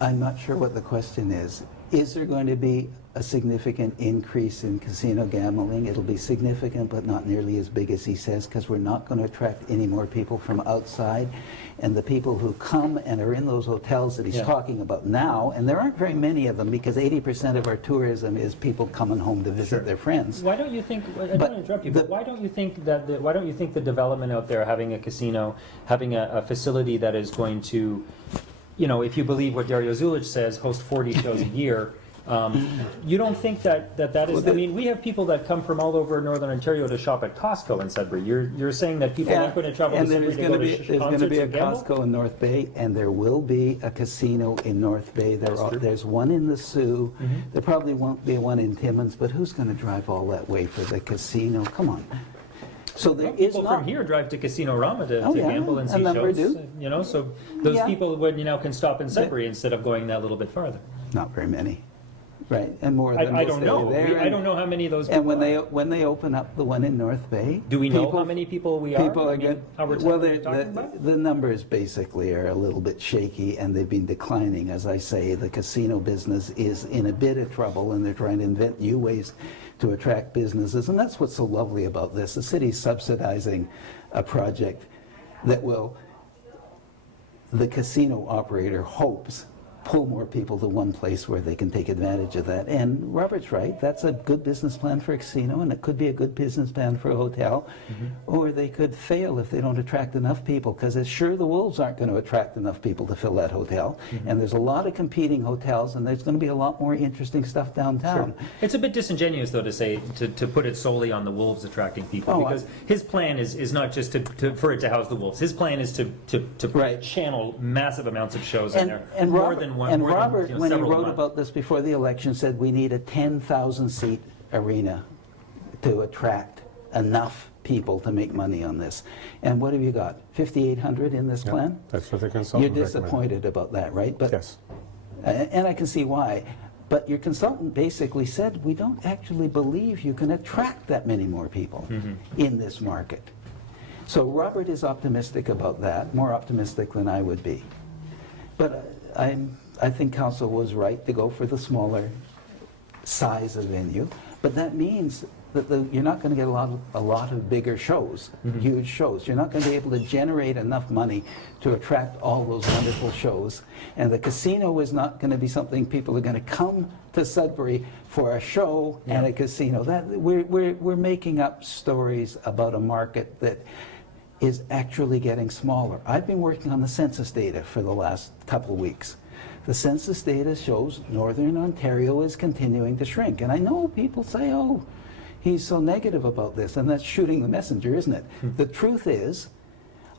I'm not sure what the question is. Is there going to be a significant increase in casino gambling? It'll be significant, but not nearly as big as he says, because we're not going to attract any more people from outside. And the people who come and are in those hotels that he's talking about now, and there aren't very many of them, because 80% of our tourism is people coming home to visit their friends. Why don't you think? I don't want to interrupt you, but why don't you think that? Why don't you think the development out there, having a casino, having a facility that is going to, if you believe what Dario Zulich says, host 40 shows a year. You don't think that is? I mean, we have people that come from all over Northern Ontario to shop at Costco in Sudbury. You're saying that people aren't going to travel to Sudbury to go to concerts. There's going to be a gamble? Costco in North Bay, and there will be a casino in North Bay. There's one in the Sioux. There probably won't be one in Timmins, but who's going to drive all that way for the casino? Come on. So there is people from here drive to Casino Rama to gamble and see shows. Do. So those people can stop in Sudbury instead of going that little bit farther. Not very many. Right, and more than I don't know. I don't know how many of those people. And when they open up the one in North Bay, do we know how many people we are? People the numbers basically are a little bit shaky, and they've been declining. As I say, the casino business is in a bit of trouble, and they're trying to invent new ways to attract businesses, and that's what's so lovely about this. The city's subsidizing a project that will, the casino operator hopes, pull more people to one place where they can take advantage of that. And Robert's right, that's a good business plan for a casino, and it could be a good business plan for a hotel, or they could fail if they don't attract enough people, because it's sure the Wolves aren't going to attract enough people to fill that hotel, and there's a lot of competing hotels, and there's going to be a lot more interesting stuff downtown. Sure. It's a bit disingenuous, though, to say to put it solely on the Wolves attracting people, because his plan is not just for it to house the Wolves. His plan is to channel massive amounts of shows in there, and more Robert, than one. and more Robert, than, when he several wrote months. about this before the election, said we need a 10,000-seat arena to attract enough people to make money on this. And what have you got? 5,800 in this plan? That's what the consultant You're disappointed about that, right? But, yes. And I can see why. But your consultant basically said, we don't actually believe you can attract that many more people in this market. So Robert is optimistic about that, more optimistic than I would be. But I think council was right to go for the smaller size of venue. But that means that you're not going to get a lot of bigger shows, huge shows. You're not going to be able to generate enough money to attract all those wonderful shows. And the casino is not going to be something people are going to come to Sudbury for a show and a casino. That we're making up stories about a market that is actually getting smaller. I've been working on the census data for the last couple of weeks. The census data shows Northern Ontario is continuing to shrink. And I know people say, oh, he's so negative about this, and that's shooting the messenger, isn't it? The truth is,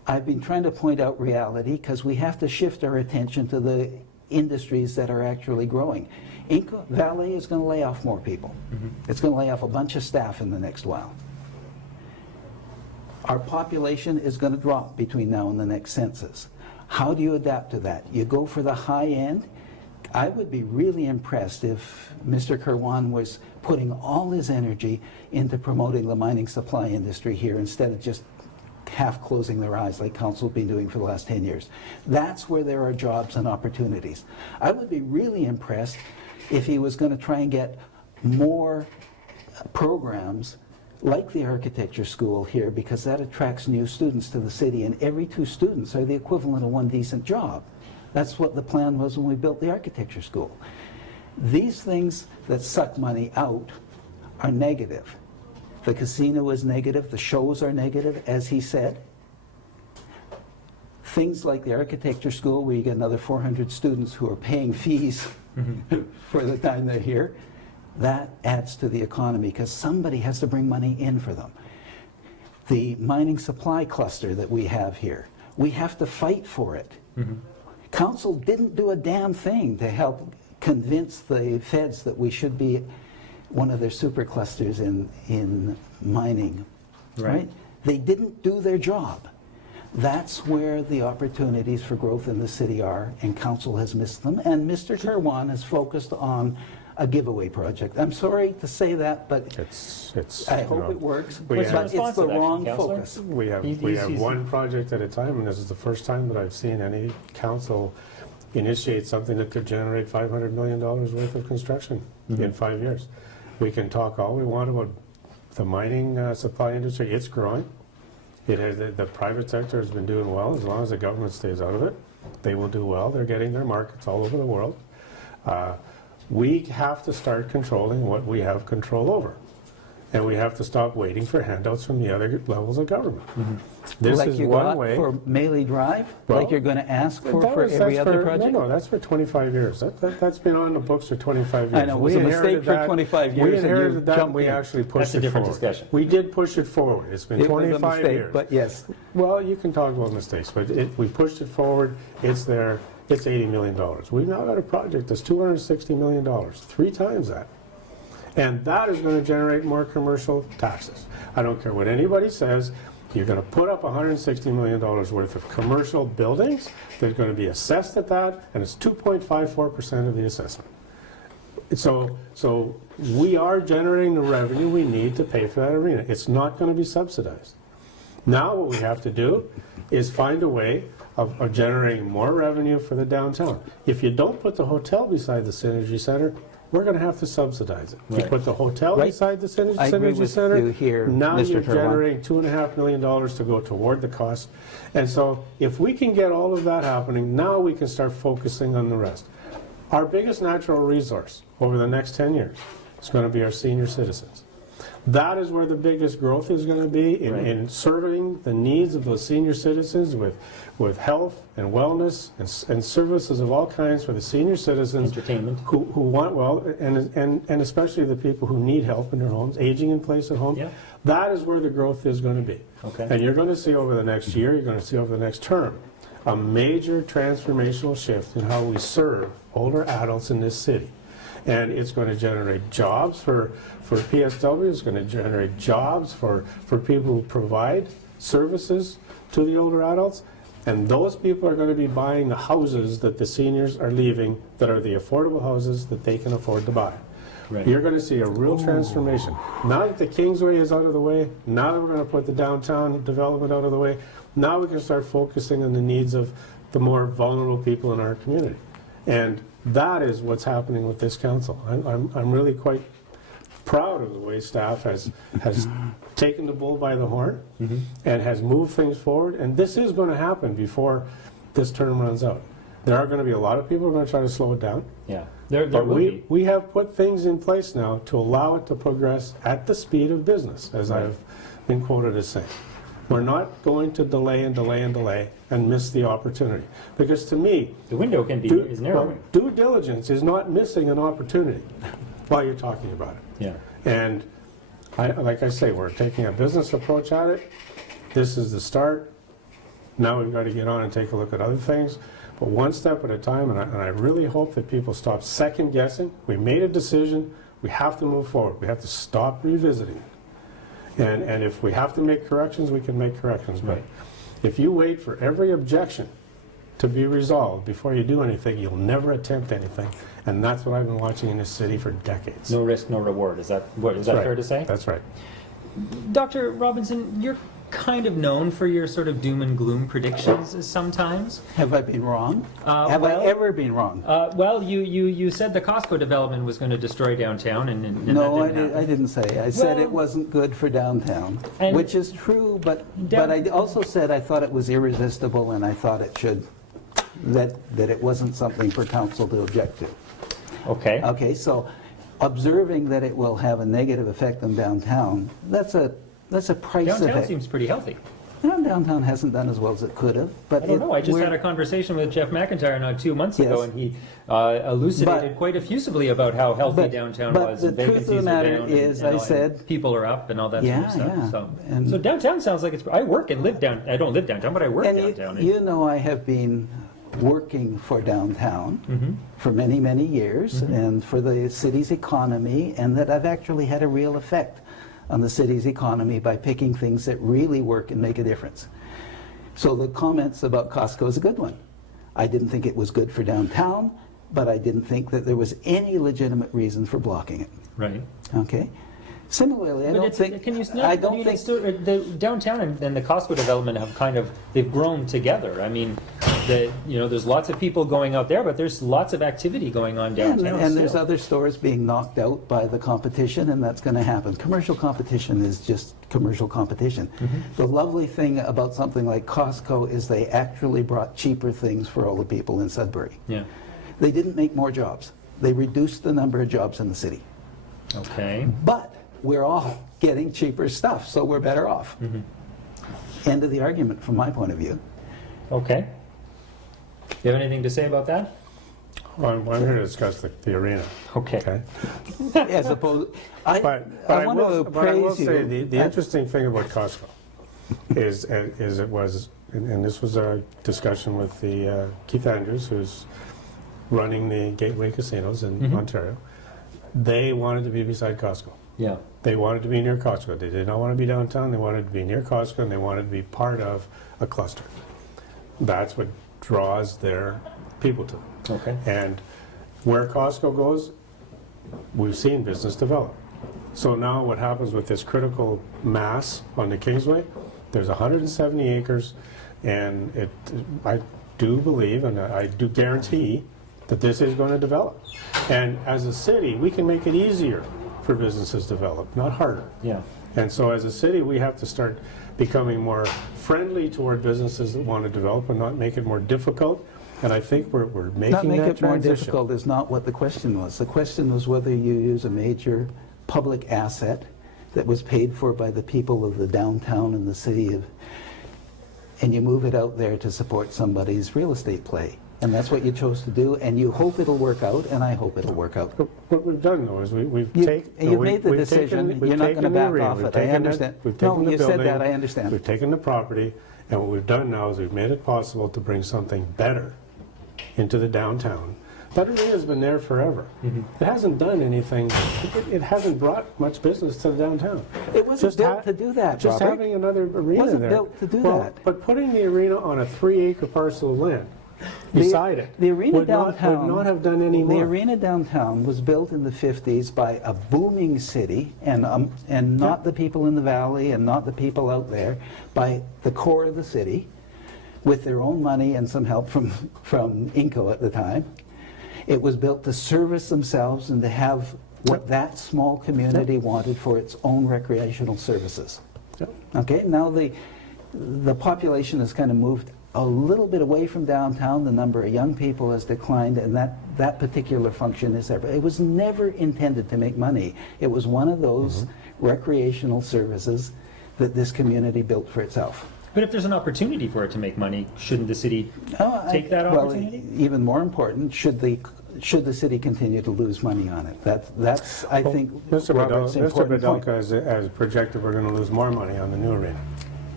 I've been trying to point out reality because we have to shift our attention to the industries that are actually growing. Inca Valley is going to lay off more people. It's going to lay off a bunch of staff in the next while. Our population is going to drop between now and the next census. How do you adapt to that? You go for the high end. I would be really impressed if Mr. Kirwan was putting all his energy into promoting the mining supply industry here instead of just half closing their eyes like council's been doing for the last 10 years. That's where there are jobs and opportunities. I would be really impressed if he was going to try and get more programs like the architecture school here, because that attracts new students to the city, and every 2 students are the equivalent of 1 decent job. That's what the plan was when we built the architecture school. These things that suck money out are negative. The casino is negative, the shows are negative, as he said. Things like the architecture school, where you get another 400 students who are paying fees for the time they're here, that adds to the economy because somebody has to bring money in for them. The mining supply cluster that we have here, we have to fight for it. Council didn't do a damn thing to help convince the feds that we should be one of their super clusters in mining, right? They didn't do their job. That's where the opportunities for growth in the city are, and council has missed them, and Mr. Kirwan has focused on a giveaway project. I'm sorry to say that, but I hope it works, but it's the wrong focus. We have one project at a time, and this is the first time that I've seen any council initiate something that could generate $500 million worth of construction in 5 years. We can talk all we want about the mining supply industry. It's growing. It has, the private sector has been doing well. As long as the government stays out of it, they will do well. They're getting their markets all over the world. We have to start controlling what we have control over. And we have to stop waiting for handouts from the other levels of government. This like is you one got way. for Melee Drive? Well, like you're going to ask for every other project? No, that's for 25 years. That's been on the books for 25 years. I know, it was a mistake for 25 years. We inherited and that, jumped we in. actually pushed That's a it different forward. discussion. We did push it forward. It's been It was a 25 mistake, years. but yes. Well, you can talk about mistakes, but we pushed it forward. It's there. It's $80 million. We've now got a project that's $260 million, 3 times that. And that is going to generate more commercial taxes. I don't care what anybody says. You're going to put up $160 million worth of commercial buildings. They're going to be assessed at that, and it's 2.54% of the assessment. So we are generating the revenue we need to pay for that arena. It's not going to be subsidized. Now what we have to do is find a way of generating more revenue for the downtown. If you don't put the hotel beside the Synergy Center, we're going to have to subsidize it. You put the hotel beside the Synergy Center, you here, now Mr. you're Kirwan. generating $2.5 million to go toward the cost. And so if we can get all of that happening, now we can start focusing on the rest. Our biggest natural resource over the next 10 years is going to be our senior citizens. That is where the biggest growth is going to be in serving the needs of those senior citizens with health and wellness and services of all kinds for the senior citizens. Entertainment. Who want, well, and especially the people who need help in their homes, aging in place at home. Yeah. That is where the growth is going to be. Okay. And you're going to see over the next year, you're going to see over the next term, a major transformational shift in how we serve older adults in this city. And it's going to generate jobs for PSW, it's going to generate jobs for people who provide services to the older adults. And those people are going to be buying the houses that the seniors are leaving, that are the affordable houses that they can afford to buy. Right. You're going to see a real transformation. Now that the Kingsway is out of the way, now that we're going to put the downtown development out of the way, now we can start focusing on the needs of the more vulnerable people in our community. And that is what's happening with this council. I'm really quite proud of the way staff has taken the bull by the horn and has moved things forward. And this is going to happen before this term runs out. There are going to be a lot of people who are going to try to slow it down. Yeah, there But will be. we have put things in place now to allow it to progress at the speed of business, as I've been quoted as saying. We're not going to delay and delay and delay and miss the opportunity. Because to me, The window can be is narrowing. due diligence is not missing an opportunity while you're talking about it. Yeah. And like I say, we're taking a business approach at it. This is the start. Now we've got to get on and take a look at other things. But one step at a time, and I really hope that people stop second guessing. We made a decision. We have to move forward. We have to stop revisiting it. And if we have to make corrections, we can make corrections. But if you wait for every objection to be resolved before you do anything, you'll never attempt anything. And that's what I've been watching in this city for decades. No risk, no reward. Is that fair to say? That's right. Dr. Robinson, you're kind of known for your sort of doom and gloom predictions sometimes. Have I been wrong? Have well- I ever been wrong? Well, you said the Costco development was going to destroy downtown, and No, that didn't happen. I didn't say. I said Well- it wasn't good for downtown, And- which is true, but I also said I thought it was irresistible and I thought it should, that it wasn't something for council to object to. Okay. Okay, so observing that it will have a negative effect on downtown, that's a price Downtown effect. seems pretty healthy. No, downtown hasn't done as well as it could have, but I don't know. I just we're- had a conversation with Jeff McIntyre not 2 months ago, Yes. and he elucidated But- quite effusively about how healthy but- downtown but was. the and truth of the vacancies matter are down, is, and I all, said- and people are up, and all that Yeah, sort of yeah. stuff. And- So downtown sounds like it's. I work and live down. I don't live downtown, but I work And downtown. you know I have been working for downtown for many, many years and for the city's economy, and that I've actually had a real effect on the city's economy by picking things that really work and make a difference. So the comments about Costco is a good one. I didn't think it was good for downtown, but I didn't think that there was any legitimate reason for blocking it. Right. Okay? Similarly, I But don't it's, think can you, no, I but don't you think still, the downtown and the Costco development have kind of they've grown together. I mean, there's lots of people going out there, but there's lots of activity going on downtown. and there's still. other stores being knocked out by the competition, and that's going to happen. Commercial competition is just commercial competition. The lovely thing about something like Costco is they actually brought cheaper things for all the people in Sudbury. Yeah. They didn't make more jobs. They reduced the number of jobs in the city. Okay. But we're all getting cheaper stuff, so we're better off. End of the argument from my point of view. Okay. You have anything to say about that? Well, I'm here to discuss the arena. Okay. Okay. As opposed, I want to But I will praise say you. the interesting thing about Costco is it was, and this was a discussion with the Keith Andrews, who's running the Gateway casinos in Ontario. They wanted to be beside Costco. Yeah. They wanted to be near Costco. They did not want to be downtown. They wanted to be near Costco, and they wanted to be part of a cluster. That's what draws their people to them. Okay. And where Costco goes, we've seen business develop. So now what happens with this critical mass on the Kingsway, there's 170 acres, and I do believe, and I do guarantee, that this is going to develop. And as a city, we can make it easier for businesses to develop, not harder. Yeah. And so as a city, we have to start becoming more friendly toward businesses that want to develop and not make it more difficult. And I think we're Not making make that it more transition. difficult is not what the question was. The question was whether you use a major public asset that was paid for by the people of the downtown and the city of, and you move it out there to support somebody's real estate play. And that's what you chose to do, and you hope it'll work out, and I hope it'll work out. What we've done, though, is we've You've made the decision. You're not going to back off it. I understand. No, you said that. I understand. We've taken the property, and what we've done now is we've made it possible to bring something better into the downtown. That arena's been there forever. It hasn't done anything. It hasn't brought much business to the downtown. It wasn't built to do that, Just Robert. having another arena Wasn't there. built to do Well, that. But putting the arena on a 3-acre parcel of land beside it The arena would downtown not have done any more. The arena downtown was built in the 50s by a booming city, and not the people in the valley and not the people out there, by the core of the city, with their own money and some help from Inco at the time. It was built to service themselves and to have what that small community wanted for its own recreational services. Okay, now the population has kind of moved a little bit away from downtown. The number of young people has declined, and that particular function is there. But it was never intended to make money. It was one of those recreational services that this community built for itself. But if there's an opportunity for it to make money, shouldn't the city take that opportunity? Well, even more important, should the city continue to lose money on it? That's I think, Mr. Robert's important point. Bedelka has projected we're going to lose more money on the new arena.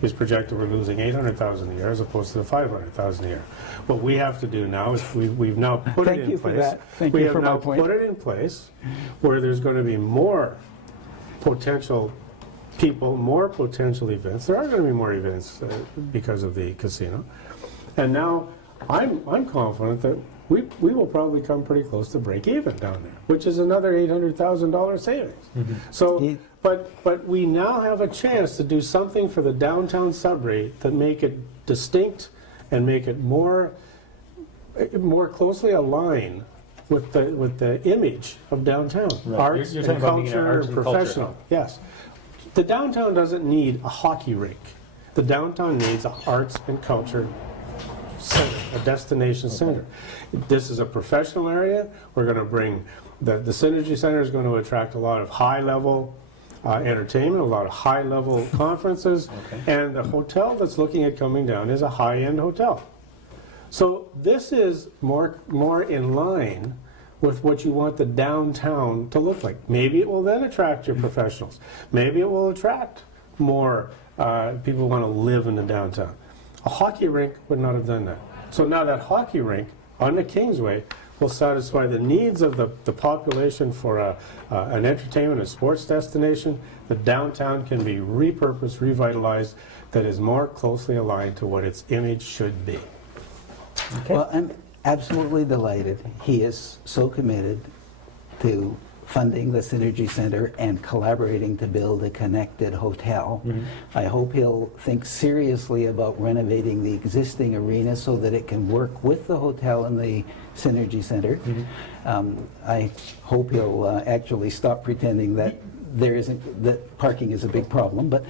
He's projected we're losing $800,000 a year as opposed to the $500,000 a year. What we have to do now is we've now put it in place. Thank you for that. Thank we you have for now my point. put it in place where there's going to be more potential people, more potential events. There are going to be more events because of the casino. And now I'm confident that we will probably come pretty close to break even down there, which is another $800,000 savings. So, but we now have a chance to do something for the downtown Sudbury that make it distinct and make it more closely aligned with the image of downtown. Right. Arts You're and talking about being an culture, arts and professional. culture. Yes. The downtown doesn't need a hockey rink. The downtown needs an arts and culture center, a destination center. This is a professional area. We're going to bring, the Synergy Center is going to attract a lot of high-level entertainment, a lot of high-level conferences, and the hotel that's looking at coming down is a high-end hotel. So this is more in line with what you want the downtown to look like. Maybe it will then attract your professionals. Maybe it will attract more people who want to live in the downtown. A hockey rink would not have done that. So now that hockey rink on the Kingsway will satisfy the needs of the population for an entertainment and sports destination. The downtown can be repurposed, revitalized, that is more closely aligned to what its image should be. Okay. Well, I'm absolutely delighted. He is so committed to funding the Synergy Center and collaborating to build a connected hotel. I hope he'll think seriously about renovating the existing arena so that it can work with the hotel and the Synergy Center. I hope he'll actually stop pretending that that parking is a big problem. But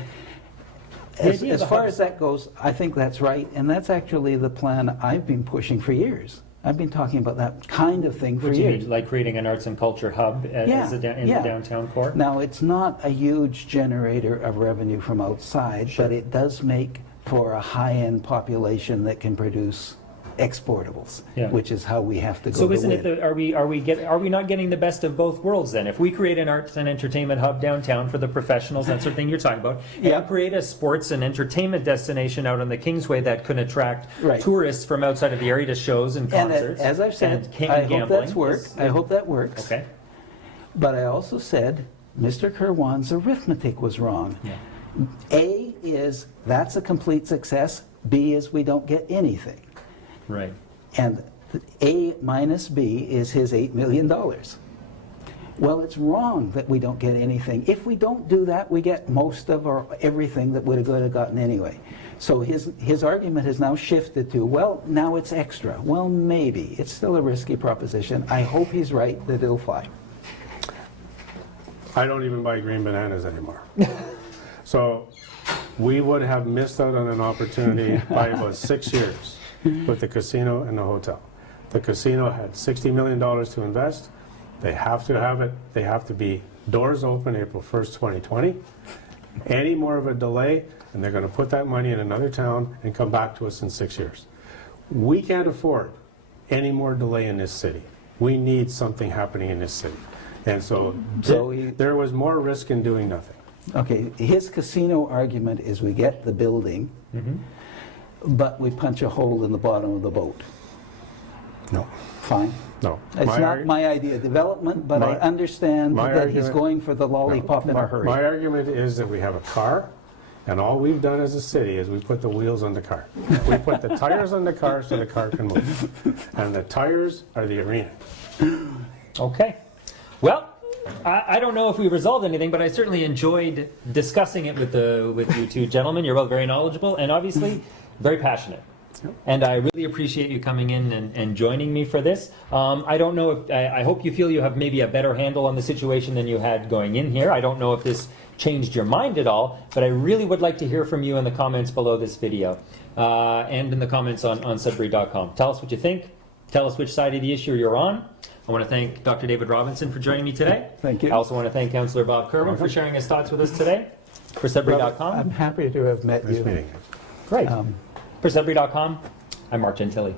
as far as that goes, I think that's right, and that's actually the plan I've been pushing for years. I've been talking about that kind of thing for What do you years. mean, like creating an arts and culture hub in the downtown core? Now, it's not a huge generator of revenue from outside, but it does make for a high-end population that can produce exportables, which is how we have to go. So isn't it are we not getting the best of both worlds then? If we create an arts and entertainment hub downtown for the professionals, that sort of thing you're talking about, and create a sports and entertainment destination out on the Kingsway that can attract tourists from outside of the area to shows and concerts. And as I've said, I hope that's works. I hope that works. Okay. But I also said Mr. Kirwan's arithmetic was wrong. A is that's a complete success. B is we don't get anything. Right. And A minus B is his $8 million. Well, it's wrong that we don't get anything. If we don't do that, we get most of or everything that would have gotten anyway. So his argument has now shifted to, well, now it's extra. Well, maybe. It's still a risky proposition. I hope he's right that it'll fly. I don't even buy green bananas anymore. So we would have missed out on an opportunity by about 6 years with the casino and the hotel. The casino had $60 million to invest. They have to have it. They have to be doors open April 1st, 2020. Any more of a delay, and they're going to put that money in another town and come back to us in 6 years. We can't afford any more delay in this city. We need something happening in this city. And so there was more risk in doing nothing. Okay, his casino argument is we get the building, but we punch a hole in the bottom of the boat. No. Fine. No. It's not my idea of development, but I understand that he's going for the lollipop in a hurry. My argument is that we have a car, and all we've done as a city is we put the wheels on the car. We put the tires on the car so the car can move. And the tires are the arena. Okay. Well, I don't know if we resolved anything, but I certainly enjoyed discussing it with you two gentlemen. You're both very knowledgeable and obviously very passionate. And I really appreciate you coming in and joining me for this. I don't know if, I hope you feel you have maybe a better handle on the situation than you had going in here. I don't know if this changed your mind at all, but I really would like to hear from you in the comments below this video and in the comments on Sudbury.com. Tell us what you think. Tell us which side of the issue you're on. I want to thank Dr. David Robinson for joining me today. Thank you. I also want to thank Councillor Bob Kirwan for sharing his thoughts with us today. For Sudbury.com. I'm happy to have met you. Nice meeting you. Great. For Sudbury.com, I'm Mark Gentili.